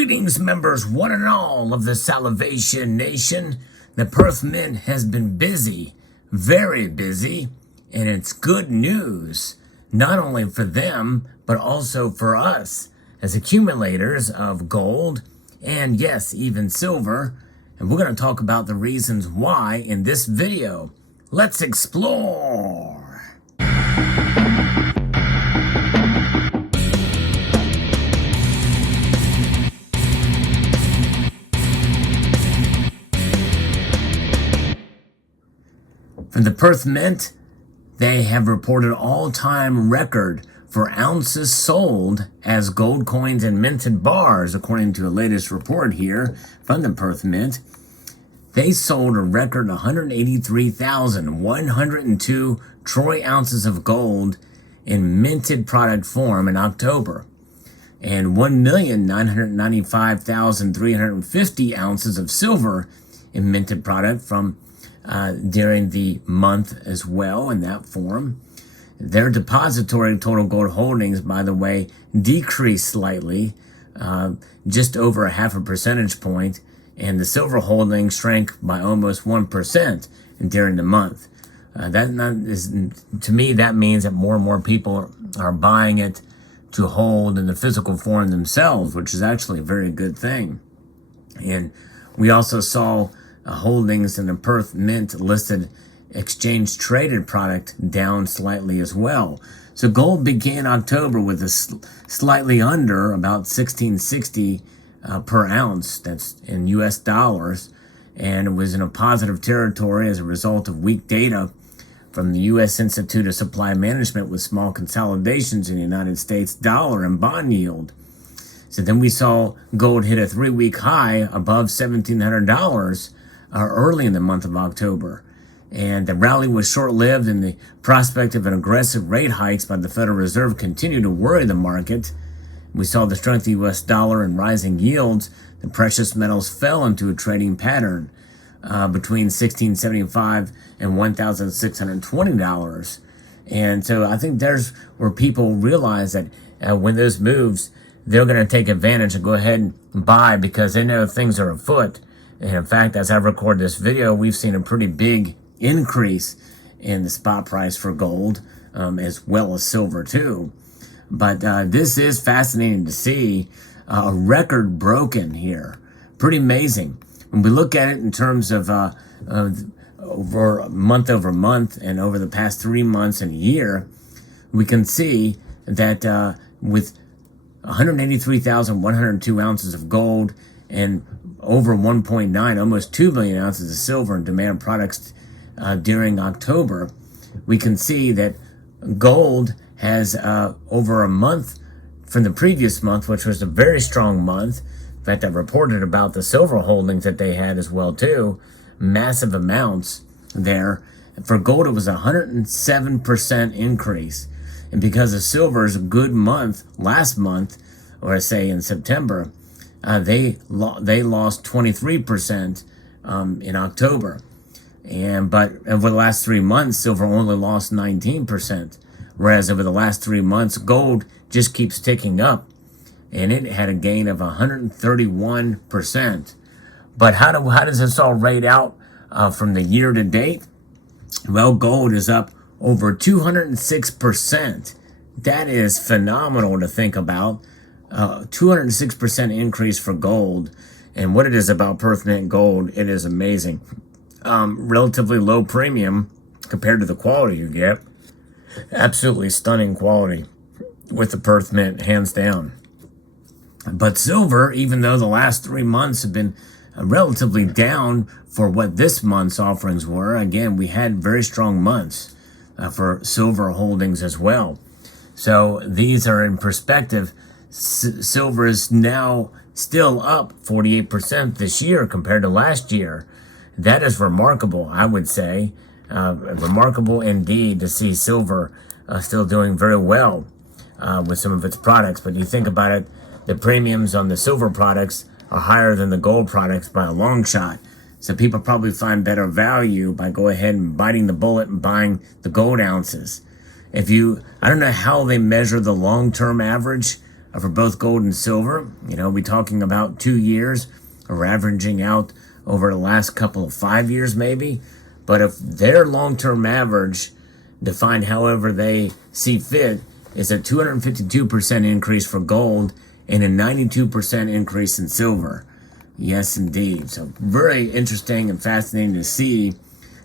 Greetings, members, one and all of the Salivation Nation. The Perth Mint has been busy, very busy, and it's good news, not only for them, but also for us as accumulators of gold and, yes, even silver. And we're going to talk about the reasons why in this video. Let's explore. From the Perth Mint, they have reported all-time record for ounces sold as gold coins and minted bars, according to a latest report here from the Perth Mint. They sold a record 183,102 troy ounces of gold in minted product form in October, and 1,995,350 ounces of silver in minted product from during the month as well in that form. Their depository total gold holdings, by the way, decreased slightly, just over a half a percentage point, and the silver holdings shrank by almost 1% during the month. To me, that means that more and more people are buying it to hold in the physical form themselves, which is actually a very good thing. And we also saw holdings in the Perth Mint listed exchange traded product down slightly as well. So gold began October with a slightly under about 1660 per ounce. That's in US dollars, and it was in a positive territory as a result of weak data from the U.S. Institute of Supply Management with small consolidations in the United States dollar and bond yield. So then we saw gold hit a 3-week high above $1,700 early in the month of October. And the rally was short-lived, and the prospect of an aggressive rate hikes by the Federal Reserve continued to worry the market. We saw the strength of the U.S. dollar and rising yields. The precious metals fell into a trading pattern between $1,675 and $1,620. And so I think there's where people realize that when those moves, they're going to take advantage and go ahead and buy because they know things are afoot. And in fact, as I record this video, we've seen a pretty big increase in the spot price for gold, as well as silver too. But this is fascinating to see a record broken here. Pretty amazing. When we look at it in terms of over month over month and over the past 3 months and a year, we can see that with 183,102 ounces of gold and over 1.9, almost 2 billion ounces of silver in demand products during October, we can see that gold has over a month from the previous month, which was a very strong month. In fact, I reported about the silver holdings that they had as well too, massive amounts there. For gold, it was a 107% increase. And because the silver is a good month, last month, or I say in September, they lost 23% in October. But over the last 3 months, silver only lost 19%. Whereas over the last 3 months, gold just keeps ticking up, and it had a gain of 131%. But how does this all rate out from the year to date? Well, gold is up over 206%. That is phenomenal to think about. 206% increase for gold. And what it is about Perth Mint gold, it is amazing. Relatively low premium compared to the quality you get. Absolutely stunning quality with the Perth Mint, hands down. But silver, even though the last 3 months have been relatively down for what this month's offerings were, again, we had very strong months for silver holdings as well. So these are in perspective. Silver is now still up 48% this year compared to last year. That is remarkable, I would say. Remarkable indeed to see silver still doing very well with some of its products. But you think about it, the premiums on the silver products are higher than the gold products by a long shot. So people probably find better value by go ahead and biting the bullet and buying the gold ounces. I don't know how they measure the long-term average for both gold and silver. We're talking about 2 years, or averaging out over the last couple of 5 years maybe. But if their long-term average, defined however they see fit, is a 252% increase for gold and a 92% increase in silver. Yes, indeed. So very interesting and fascinating to see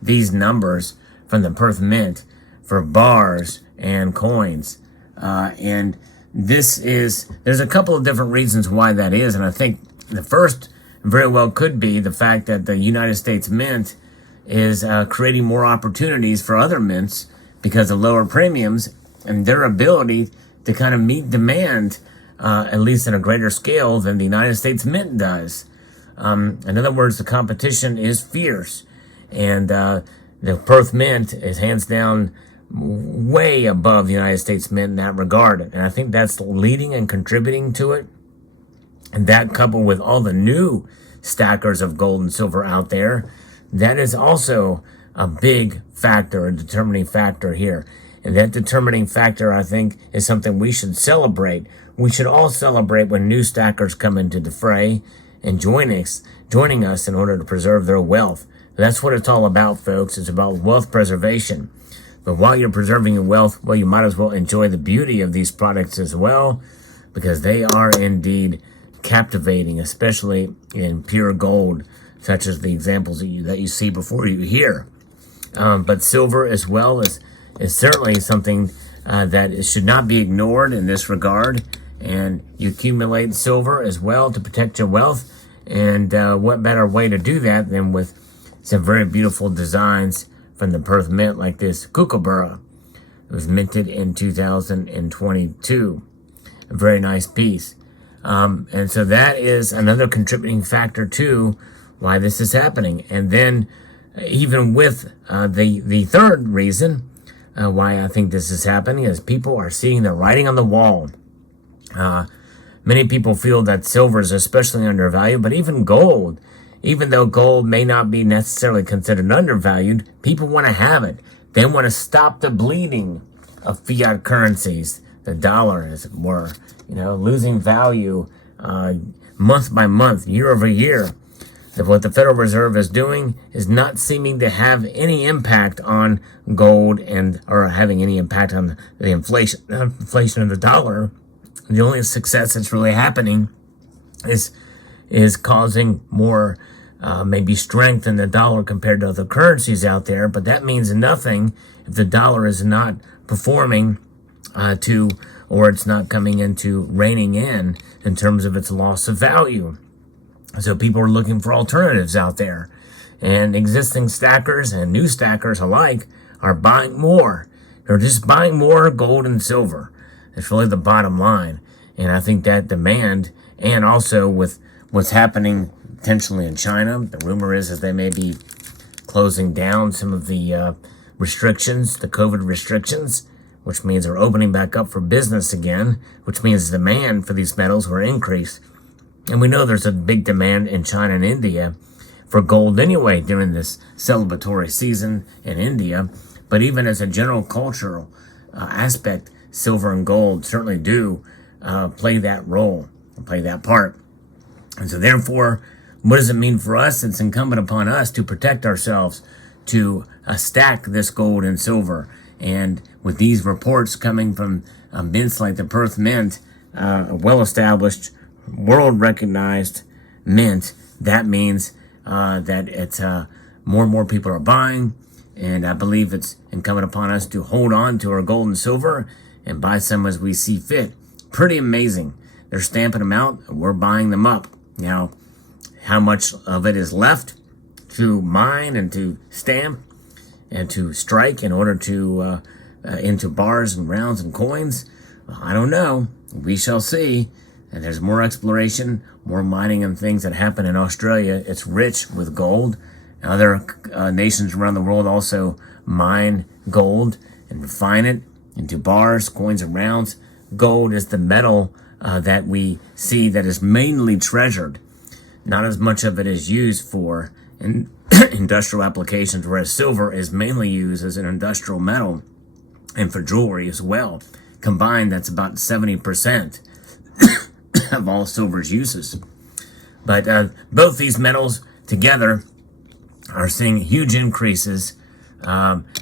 these numbers from the Perth Mint for bars and coins. And there's a couple of different reasons why that is. And I think the first very well could be the fact that the United States Mint is creating more opportunities for other mints because of lower premiums and their ability to kind of meet demand, at least in a greater scale than the United States Mint does. In other words, the competition is fierce, and the Perth Mint is hands down way above the United States Mint in that regard. And I think that's leading and contributing to it. And that, coupled with all the new stackers of gold and silver out there, that is also a big factor, a determining factor here. And that determining factor, I think, is something we should celebrate. We should all celebrate when new stackers come into the fray and joining us in order to preserve their wealth. That's what it's all about, folks. It's about wealth preservation. But while you're preserving your wealth, well, you might as well enjoy the beauty of these products as well, because they are indeed captivating, especially in pure gold, such as the examples that you see before you here. But silver as well is certainly something that should not be ignored in this regard. And you accumulate silver as well to protect your wealth. And what better way to do that than with some very beautiful designs from the Perth Mint, like this kookaburra. It was minted in 2022. A very nice piece. And so that is another contributing factor to why this is happening. And then even with the third reason why I think this is happening is people are seeing the writing on the wall. Many people feel that silver is especially undervalued, but even gold, even though gold may not be necessarily considered undervalued, people want to have it. They want to stop the bleeding of fiat currencies, the dollar, as it were, losing value month by month, year over year. What the Federal Reserve is doing is not seeming to have any impact on gold or having any impact on the inflation of the dollar. The only success that's really happening is causing more maybe strength in the dollar compared to other currencies out there, but that means nothing if the dollar is not performing or it's not coming into reining in terms of its loss of value. So people are looking for alternatives out there, and existing stackers and new stackers alike are buying more. They're just buying more gold and silver. That's really the bottom line. And I think that demand, and also with what's happening potentially in China, the rumor is that they may be closing down some of the restrictions, the COVID restrictions, which means they're opening back up for business again, which means demand for these metals will increase. And we know there's a big demand in China and India for gold anyway during this celebratory season in India. But even as a general cultural aspect, silver and gold certainly do play that role, play that part. And so therefore, what does it mean for us? It's incumbent upon us to protect ourselves, to stack this gold and silver. And with these reports coming from mints like the Perth Mint, a well-established, world-recognized mint, that means that it's more and more people are buying. And I believe it's incumbent upon us to hold on to our gold and silver and buy some as we see fit. Pretty amazing. They're stamping them out, and we're buying them up. Now, how much of it is left to mine and to stamp and to strike in order to into bars and rounds and coins? I don't know. We shall see. And there's more exploration, more mining and things that happen in Australia. It's rich with gold. Other nations around the world also mine gold and refine it into bars, coins, and rounds. Gold is the metal that we see that is mainly treasured. Not as much of it is used for industrial applications, whereas silver is mainly used as an industrial metal and for jewelry as well. Combined, that's about 70%. of all silver's uses. But both these metals together are seeing huge increases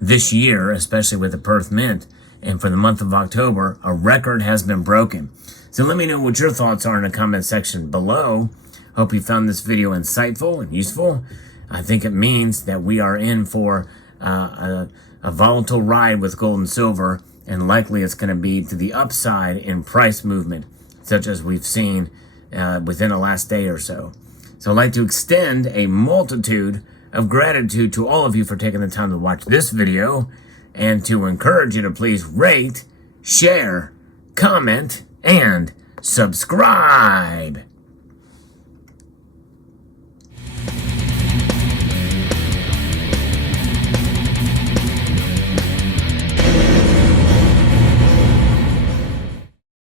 this year, especially with the Perth Mint. And for the month of October, a record has been broken. So let me know what your thoughts are in the comment section below. Hope you found this video insightful and useful. I think it means that we are in for a volatile ride with gold and silver, and likely it's going to be to the upside in price movement, such as we've seen within the last day or so. So I'd like to extend a multitude of gratitude to all of you for taking the time to watch this video, and to encourage you to please rate, share, comment, and subscribe.